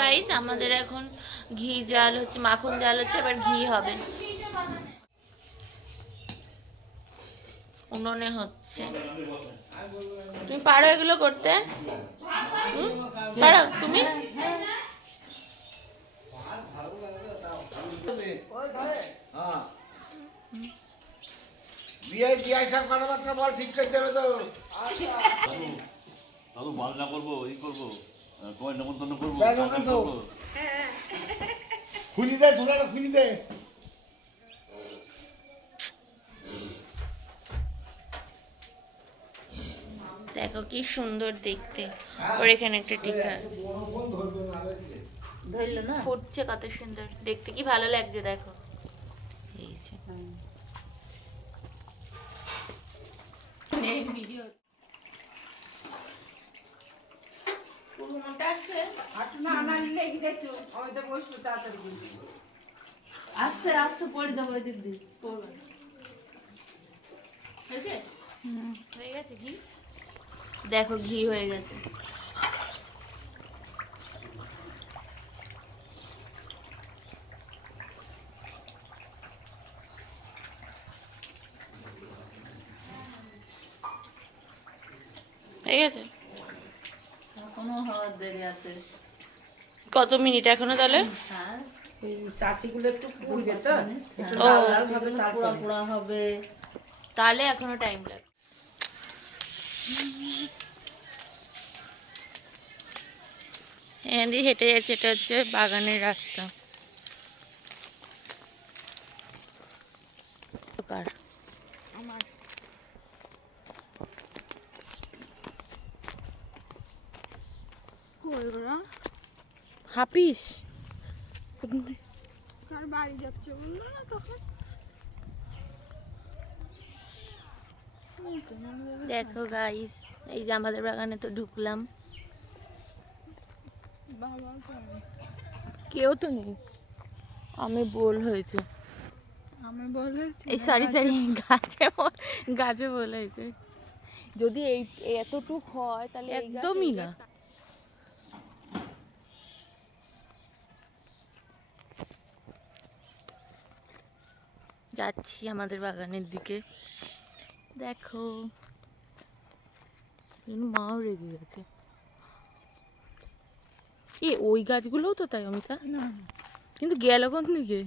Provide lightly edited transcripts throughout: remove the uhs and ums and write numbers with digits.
Guys আমাদের এখন ঘি জাল হচ্ছে, মাখন জাল হচ্ছে, এবার ঘি হবে, উনুনে হচ্ছে। তুমি পারো এগুলো করতে? পারো তুমি? খুলি দে, ছোলাটা খুলি দে। দেখো কি সুন্দর দেখতে, ওর এখানে একটা টিকা আছে, ধরলো না, ফুটছে কত সুন্দর দেখতে, কি ভালো লাগছে দেখো। এই যে ভিডিও পুরোনোটা আছে আস্তে আস্তে পড়ে যাবো ওই দিক দিয়ে পড়বে। হয়েছে? হয়ে গেছে ঘি, দেখো ঘি হয়ে গেছে। হয়ে গেছে, এখনো হওয়ার দেরি আছে। কত মিনিট এখনো তাহলে? হ্যাঁ ওই চাচিগুলো একটু পুড়বে তো, একটু ও, লাল লাল হবে, পোড়া তারপরে পোড়া হবে। তাহলে এখনো টাইম লাগবে। এখান দিয়ে হেঁটে যাচ্ছে, এটা হচ্ছে বাগানের রাস্তা। কার? আমার করবো না, হাপিস কার বাড়ি যাচ্ছে বললো না তখন। দেখো গাইস, এই যে আমাদের বাগানে তো ঢুকলাম, বাবা করে কেউ তো নেই, আমি বোল হয়েছে, আমি বলেছি এই সরি সরি, গাছে গাছে বোল হয়েছে। যদি এই এতটুক হয় তাহলে একদমই না। যাচ্ছি আমাদের বাগানের দিকে, দেখো মাও রেগে গেছে। এ ওই গাছগুলোও তো তাই অমিতা, না কিন্তু গেল কোন দিকে?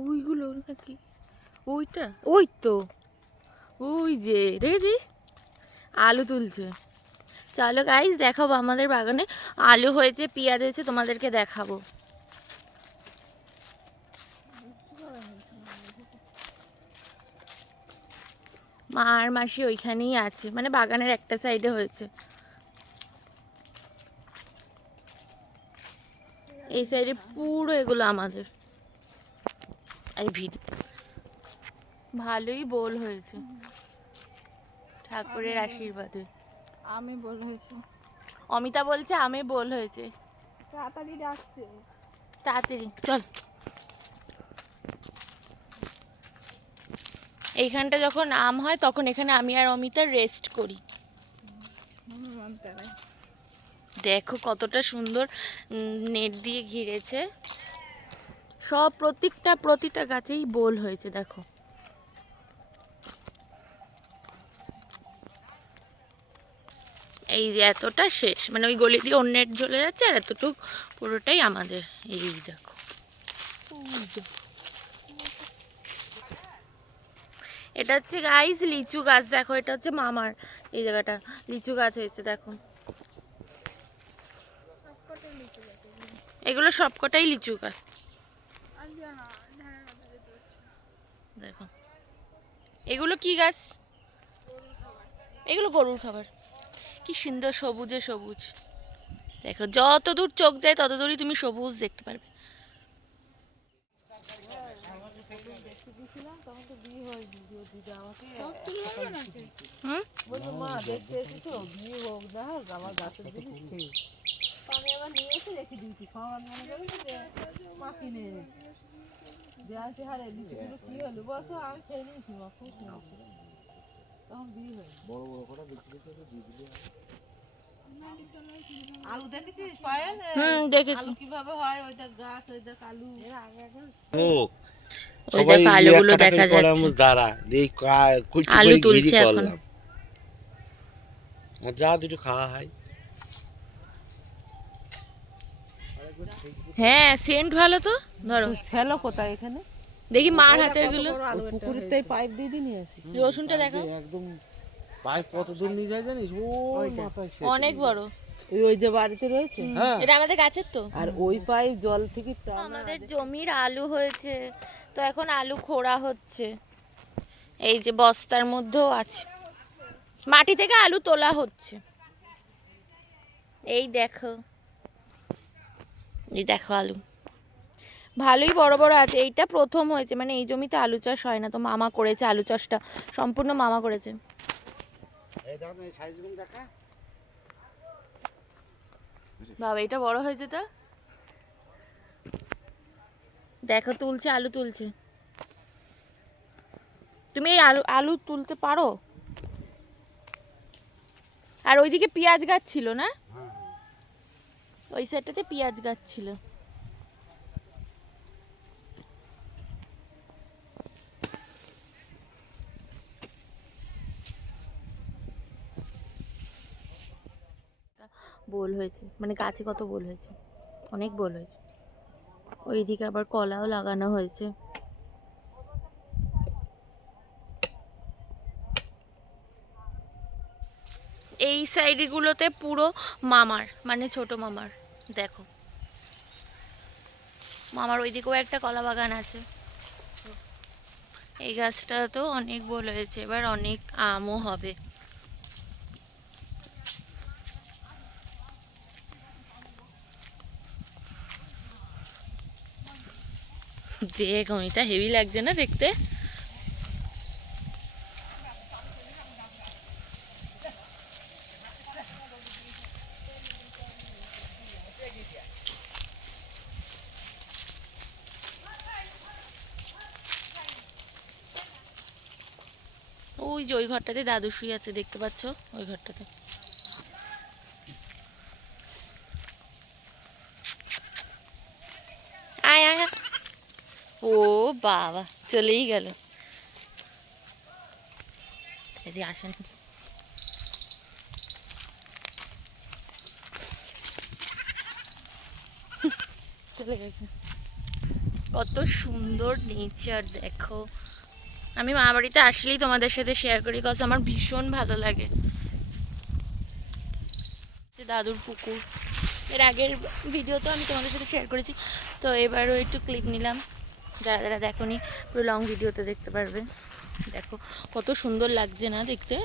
ওইগুলো নাকি, ওইটা, ওই তো, ওই যে দেখেছিস আলু তুলছে। চলো গাইস দেখাবো আমাদের বাগানে আলু হয়েছে, পেঁয়াজ হয়েছে, তোমাদেরকে দেখাবো। মা আর মাসি ওইখানেই আছে, মানে বাগানের একটা সাইডে হয়েছে, এই সাইডে পুরো এগুলো আমাদের। আর ভিড় ভালোই বোল হয়েছে ঠাকুরের আশীর্বাদে। আমি বলেছি, অমিতা বলছে আমি বোল হয়েছে, তাড়াতাড়ি ডাকছে। তাড়াতাড়ি চল। এইখানটা যখন আম হয় তখন এখানে আমি আর অমিতা রেস্ট করি। দেখো কতটা সুন্দর নেট দিয়ে ঘিরেছে, সব প্রতিটা গাছেই বোল হয়েছে দেখো। এই যে এতটা শেষ, মানে ওই গলি দিয়ে অন্য নেট জ্বলে যাচ্ছে, আর এতটুকু পুরোটাই আমাদের। এই দেখো, এটা হচ্ছে গাইস লিচু গাছ, দেখো এটা হচ্ছে মামার এই জায়গাটা, লিচু গাছ হয়েছে দেখো, এগুলো সবকটাই লিচু গাছ দেখো। এগুলো কি গাছ? এগুলো গরুর খাবার। কি সুন্দর সবুজে সবুজ, দেখো যত দূর চোখ যায় তত দূরই তুমি সবুজ দেখতে পারবে। মা দেখতে এসেছো, বিয়ে হোক না হোক আমার গাছের জিনিস খেয়ে আমি আবার নিয়ে এসে রেখে দিয়েছি, খাওয়ার মনে করেন মা কিনে এনেছি দেওয়াতে। হারে লিচুগুলো কি হলো বলছো, আমি খেয়ে নিয়েছি মা, খুব সুন্দর ছিল। তখন বিয়ে হয়ে বড় বড় করে বিক্রি করে দিয়ে দিলে আলু দেখেছিস পায়েল? দেখেছি। আলু কিভাবে হয়? ওই দেখ গাছ, ওই দেখ আলু। এর আগে আগে হোক ওই সবাই দেখো আলুগুলো এক দেখা কাটাকাটি করে যাচ্ছে। আমার দাঁড়া এই কুচি আলু করে ঘিরি তুলছে এখন। করলাম আমার যা দুটো খাওয়া হয়। হ্যাঁ সেন্ট ভালো তো। ধরো ছেলো কোথায় এখানে? দেখি মার হাতের গুলো। পুকুরের তো পাইপ দিয়ে দিয়ে নিয়ে আসি। রসুনটা দেখো একদম পাইপ কত দূর নিয়ে যায় জানিস ওই মাথায় শেষ। অনেক বড়। ওই যে বাড়িতে রয়েছে। হ্যাঁ এটা আমাদের গাছের তো। আর ওই পাইপ জল থেকে টানা। আমাদের জমির আলু হয়েছে তো এখন আলু খোঁড়া হচ্ছে। এই যে বস্তার মধ্যেও আছে, মাটি থেকে আলু তোলা হচ্ছে। এই দেখো, এই দেখো আলু ভালোই বড় বড় আছে। এইটা প্রথম হয়েছে, মানে এই জমিতে আলু চাষ হয় না, তো মামা করেছে আলু চাষটা, সম্পূর্ণ মামা করেছে। এই দেখো এই সাইজগুলো দেখা। বাবা এটা বড় হয়েছে তো, দেখো তুলছে, আলু তুলছে। তুমি এই আলু আলু তুলতে পারো? আর ওইদিকে পেঁয়াজ গাছ ছিল না, ওই সাইডটাতে পেঁয়াজ গাছ ছিল। বোল হয়েছে, মানে গাছে কত বোল হয়েছে, অনেক বোল হয়েছে। ওইদিকে আবার কলাও লাগানো হয়েছে। এই সাইডগুলোতে পুরো মামার, মানে ছোট মামার। দেখো মামার ওইদিকেও একটা কলা বাগান আছে। এই গাছটা তো অনেক বোল হয়েছে, এবার অনেক আমও হবে। দেখ অমিতা হেভি লাগছে না দেখতে? ওই যে ওই ঘরটাতে দাদু শুয়ে আছে, দেখতে পাচ্ছ ওই ঘরটাতে। আয় আয় আয়। ও বাবা চলেই গেল, এদি আসেন। চলে গেছে। কত সুন্দর নেচার দেখো। আমি মা বাড়িতে আসলেই তোমাদের সাথে শেয়ার করি, কজ আমার ভীষণ ভালো লাগে। দাদুর পুকুর, এর আগের ভিডিওতেও আমি তোমাদের সাথে শেয়ার করেছি, তো এবারও একটু ক্লিপ নিলাম। যারা যারা দেখোনি পুরো লং ভিডিওতে দেখতে পারবে। দেখো কত সুন্দর লাগছে না দেখতে।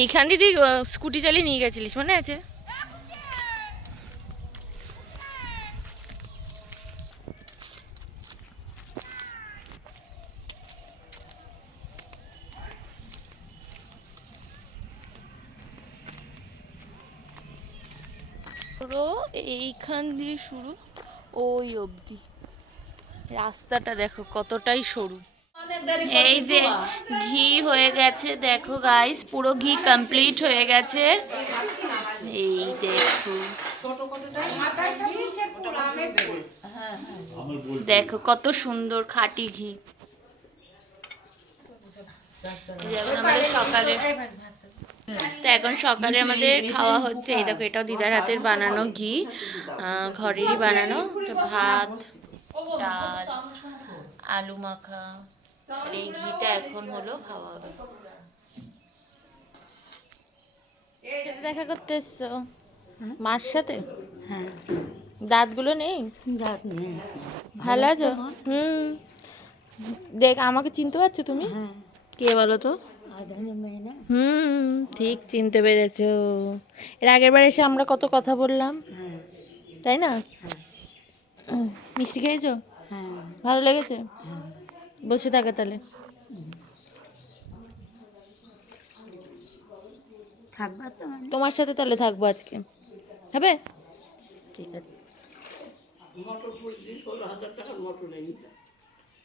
এইখান দিদি স্কুটি চালিয়ে নিয়ে গেছিলিস, মনে আছে? পুরো এইখান দিয়ে শুরু ওই অবধি। রাস্তাটা দেখো কতটাই সরু। এই যে ঘি হয়ে গেছে দেখো গাইস, পুরো ঘি কমপ্লিট হয়ে গেছে। এই দেখো, দেখো কত সুন্দর খাঁটি ঘি। এই যে এখন আমাদের সকালে, তো এখন সকালে আমাদের খাওয়া হচ্ছে। এই দেখো এটাও দিদার হাতের বানানো ঘি, ঘরেরই বানানো। তো ভাত, ডাল, আলু মাখা, আর এই ঘিটা এখন হলো খাওয়া হবে। সাথে দেখা করতে এসছো মার সাথে? হ্যাঁ, দাঁতগুলো নেই? দাঁত নেই। ভালো আছো? দেখ আমাকে চিনতে পারছো তুমি? হ্যাঁ, কে বলো তো? আদানের মেয়ে না? ঠিক চিনতে পেরেছো। এর আগের বার এসে আমরা কত কথা বললাম, হ্যাঁ, তাই না? হ্যাঁ, মিষ্টি খেয়েছো? হ্যাঁ, ভালো লেগেছে? হ্যাঁ। বসে থাকে তাহলে। থাকবা তো মানে? তোমার সাথে তাহলে থাকবো আজকে, হবে? ঠিক আছে। মোটর বলছি 16,000 টাকার মোটর এনে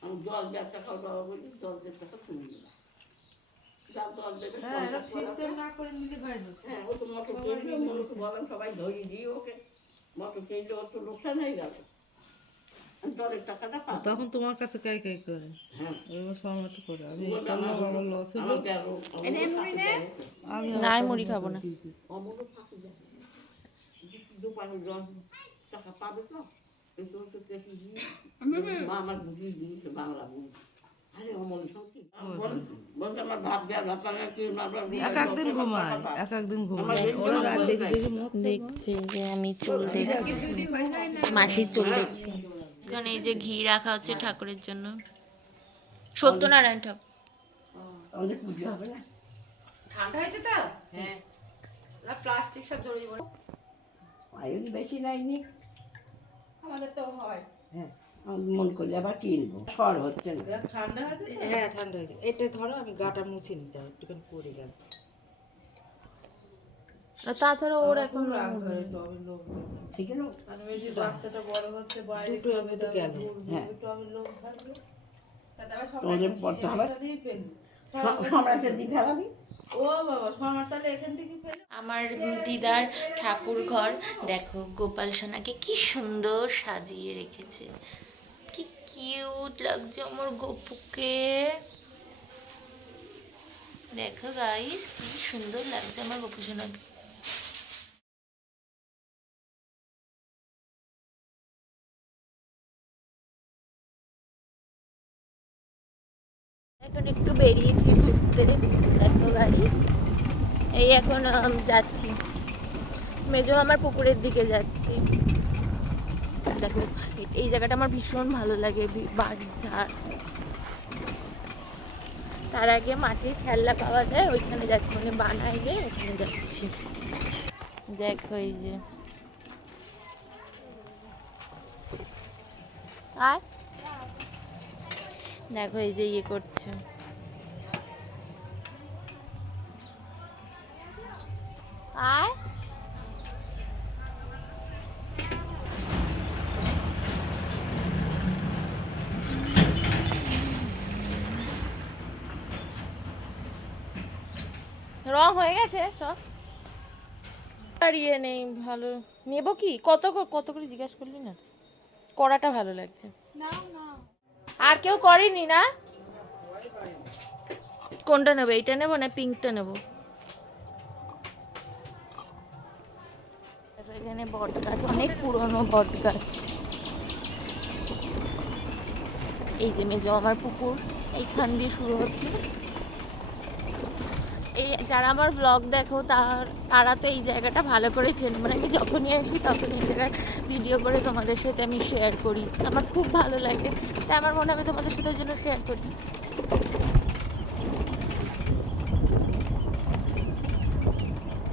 আমি 10,000 টাকা বাবা বলি 10,000 টাকা তুমি দিলাম। দর দেবে হ্যাঁ, এটা 50 টাকা। সিস্টেম না করে নিলে হয় না। হ্যাঁ, ও তো মটর চাইলে মনুকে বলেন সবাই ধরিয়ে দিই ওকে। মটর চাইলে ওর তো লোকসান হয়ে গেল। আর দরের টাকাটা পাবো। তখন তোমার কাছে কাই করে হ্যাঁ, এবার সমাট করে আমি বলবে করলাম আমার লস হলো আমাকে আরো ফাঁকি দেয়। আমি না আমি মুড়ি খাবো না। অমনও ফাঁকি দেয়। দোকানে 10 টাকা পাবে তো? কিন্তু ও তো কেটে দিয়ে, মা আমার বুঝিয়ে দিয়েছে বাংলা বুঝ। আরে অমন সত্যি বলছে আমার ভাত দেওয়ার ব্যাপার কি এক একদিন ঘুমায় এক একদিন ঘুমায় ওরা রাত দেখে দেখে মত দেখছি যে আমি চুল দেখছি, মাসির চুল দেখছি। এখানে এই যে ঘি রাখা হচ্ছে ঠাকুরের জন্য, সত্যনারায়ণ ঠাকুর। আমাদের পুজো হবে না। ঠান্ডা হয়েছে তো হ্যাঁ না প্লাস্টিক সব জড়িয়ে পড়ে আয়ুষ বেশি নেয়নি। আমাদের তো হয় হ্যাঁ, আমি মন করলে আবার কিনবো। সর হচ্ছে না। ঠান্ডা হয়েছে হ্যাঁ ঠান্ডা হয়েছে এটা ধরো আমি গাটা মুছে নিতে হয় একটুখানি পড়ে গেল আর তাছাড়া ওর এখন রাগ ধরে তবে লোক ঠিক আছে? আর ওই যে বাচ্চাটা বড় হচ্ছে বাইরে দুটো খাবে তো গেল। হ্যাঁ। একটু আমি লোক থাকবে তাহলে আবার সব তোমাদের পড়তে হবে। দিয়ে ফেলবি সম্রাটের দিকে ফেলাবি। ও বাবা সমার তাহলে এখান থেকে ফেলে আমার দিদার ঠাকুর ঘর দেখো, গোপাল সোনাকে কি সুন্দর সাজিয়ে রেখেছে, কি কিউট লাগছে আমার গোপুকে। দেখো গাইস কি সুন্দর লাগছে আমার গোপু সোনাকে। এখন একটু বেরিয়েছি ঘুরতে, দেখো গাইস এই এখন যাচ্ছি মেজো আমার পুকুরের দিকে যাচ্ছি। দেখো এই জায়গাটা আমার ভীষণ ভালো লাগে, বাড়ির ঝাড়, তার আগে মাটির খেলনা পাওয়া যায় ওইখানে যাচ্ছি, মানে বানায় যে ওইখানে যাচ্ছি। দেখো এই যে আর দেখো এই যে ইয়ে করছে, আর রং হয়ে গেছে সব, আর ইয়ে নেই ভালো। নেবো কি কত কত করে জিজ্ঞাসা করলি না? কড়াটা ভালো লাগছে। আর কেউ করেনি না? কোনটা নেবো, এইটা নেবো না পিঙ্কটা নেবো? এখানে বট গাছ, অনেক পুরনো বট গাছ। এই যে মেজো আমার পুকুর এইখান দিয়ে শুরু হচ্ছে। এই যারা আমার ব্লগ দেখো তারা তো এই জায়গাটা ভালো করে চেনে, মানে আমি যখনই আসি তখন এই জায়গায় ভিডিও করে তোমাদের সাথে আমি শেয়ার করি, আমার খুব ভালো লাগে, তাই আমার মনে হয় তোমাদের সাথে ওই জন্য শেয়ার করি।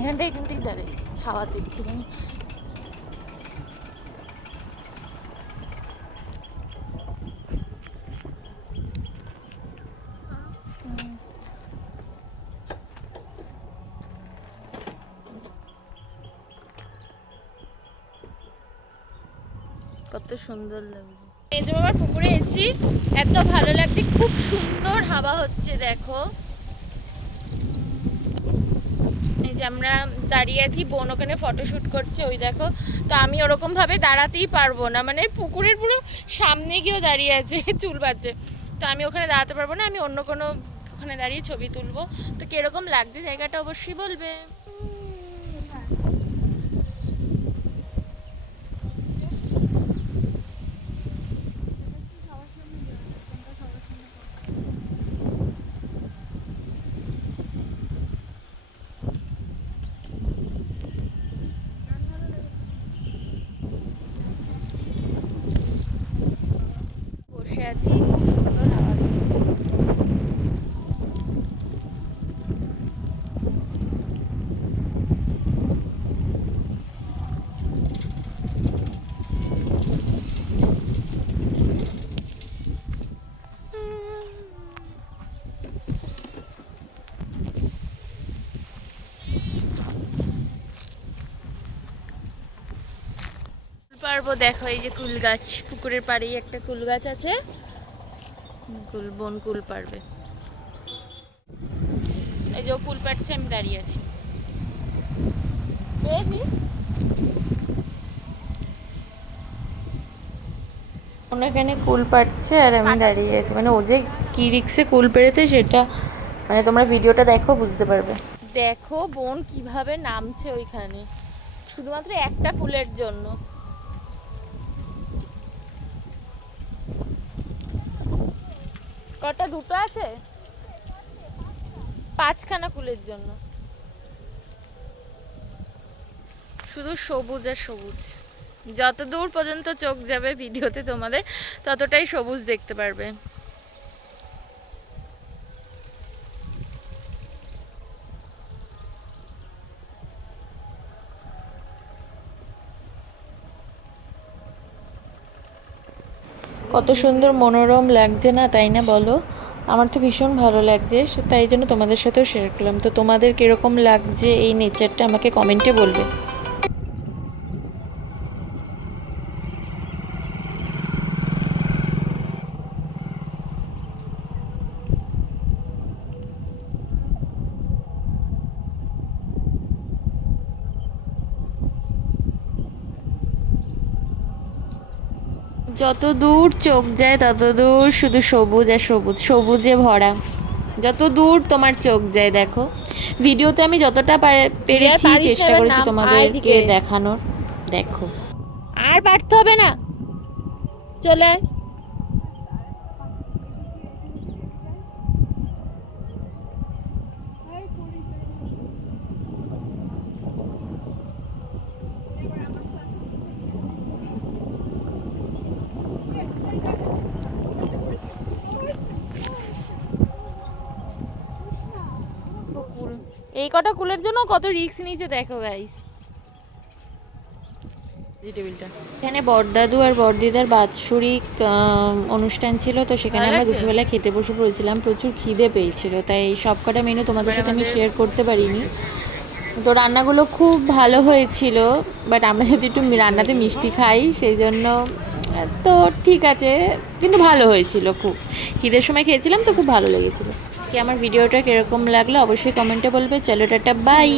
এখান থেকে দাঁড়াই ছাওয়াতে একটুখানি। কত সুন্দর লাগছে। মেজো বাবার পুকুরে এসেছি, এত ভালো লাগছে, খুব সুন্দর হাওয়া হচ্ছে। দেখো এই যে আমরা দাঁড়িয়ে আছি, বোন ওখানে ফটোশুট করছে ওই দেখো। তো আমি ওরকম ভাবে দাঁড়াতেই পারবো না, মানে পুকুরের পুরো সামনে গিয়েও দাঁড়িয়ে আছে, চুল বাজছে, তো আমি ওখানে দাঁড়াতে পারবো না, আমি অন্য কোনো ওখানে দাঁড়িয়ে ছবি তুলবো। তো কিরকম লাগছে জায়গাটা অবশ্যই বলবে। বসে আছি, খুব সুন্দর হাওয়া দিচ্ছে। পারবো দেখো এই যে কুল গাছ, পুকুরের পাড়েই একটা কুল গাছ আছে, বোন কুল পারবে। যে ও কুল পাচ্ছে, আমি দাঁড়িয়ে আছি। পেয়েছিস? এখানে কুল পাচ্ছে আর আমি দাঁড়িয়ে আছি, মানে ও যে কি রিক্সে কুল পেরেছে সেটা মানে তোমরা ভিডিওটা দেখো বুঝতে পারবে। দেখো বোন কিভাবে নামছে ওইখানে শুধুমাত্র একটা কুলের জন্য। কটা? দুটো আছে, 5খানা কুলের জন্য। শুধু সবুজ আর সবুজ, যত দূর পর্যন্ত চোখ যাবে ভিডিওতে তোমাদের ততটাই সবুজ দেখতে পারবে। কত সুন্দর মনোরম লাগছে না, তাই না বলো? আমার তো ভীষণ ভালো লাগছে, তাই জন্য তোমাদের সাথেও শেয়ার করলাম। তো তোমাদের কীরকম লাগছে এই নেচারটা আমাকে কমেন্টে বলবে। যত দূর চোখ যায় তত দূর শুধু সবুজ আর সবুজ, সবুজে ভরা যত দূর তোমার চোখ যায়। দেখো ভিডিওতে আমি যতটা পেরেছি চেষ্টা করেছি তোমাদেরকে দেখানোর। দেখো আর পারতে হবে না, চলে কুল। এই কটা কুলের জন্য কত রিস্ক নিয়েছে দেখো গাইস। এখানে বড়দাদু আর বড়দিদার বাৎসরিক অনুষ্ঠান ছিল, তো সেখানে আমরা দুপুরবেলা খেতে বসে পড়েছিলাম। প্রচুর খিদে পেয়েছিল, তাই সব কটা মেনু তোমাদের সাথে আমি শেয়ার করতে পারিনি। তো রান্নাগুলো খুব ভালো হয়েছিল, বাট আমরা যদি একটু রান্নাতে মিষ্টি খাই সেই জন্য তো ঠিক আছে, কিন্তু ভালো হয়েছিল খুব। খিদের সময় খেয়েছিলাম তো খুব ভালো লেগেছিলো। আজকে আমার ভিডিওটা কীরকম লাগলো অবশ্যই কমেন্টে বলবে। চলো টাটা, বাই।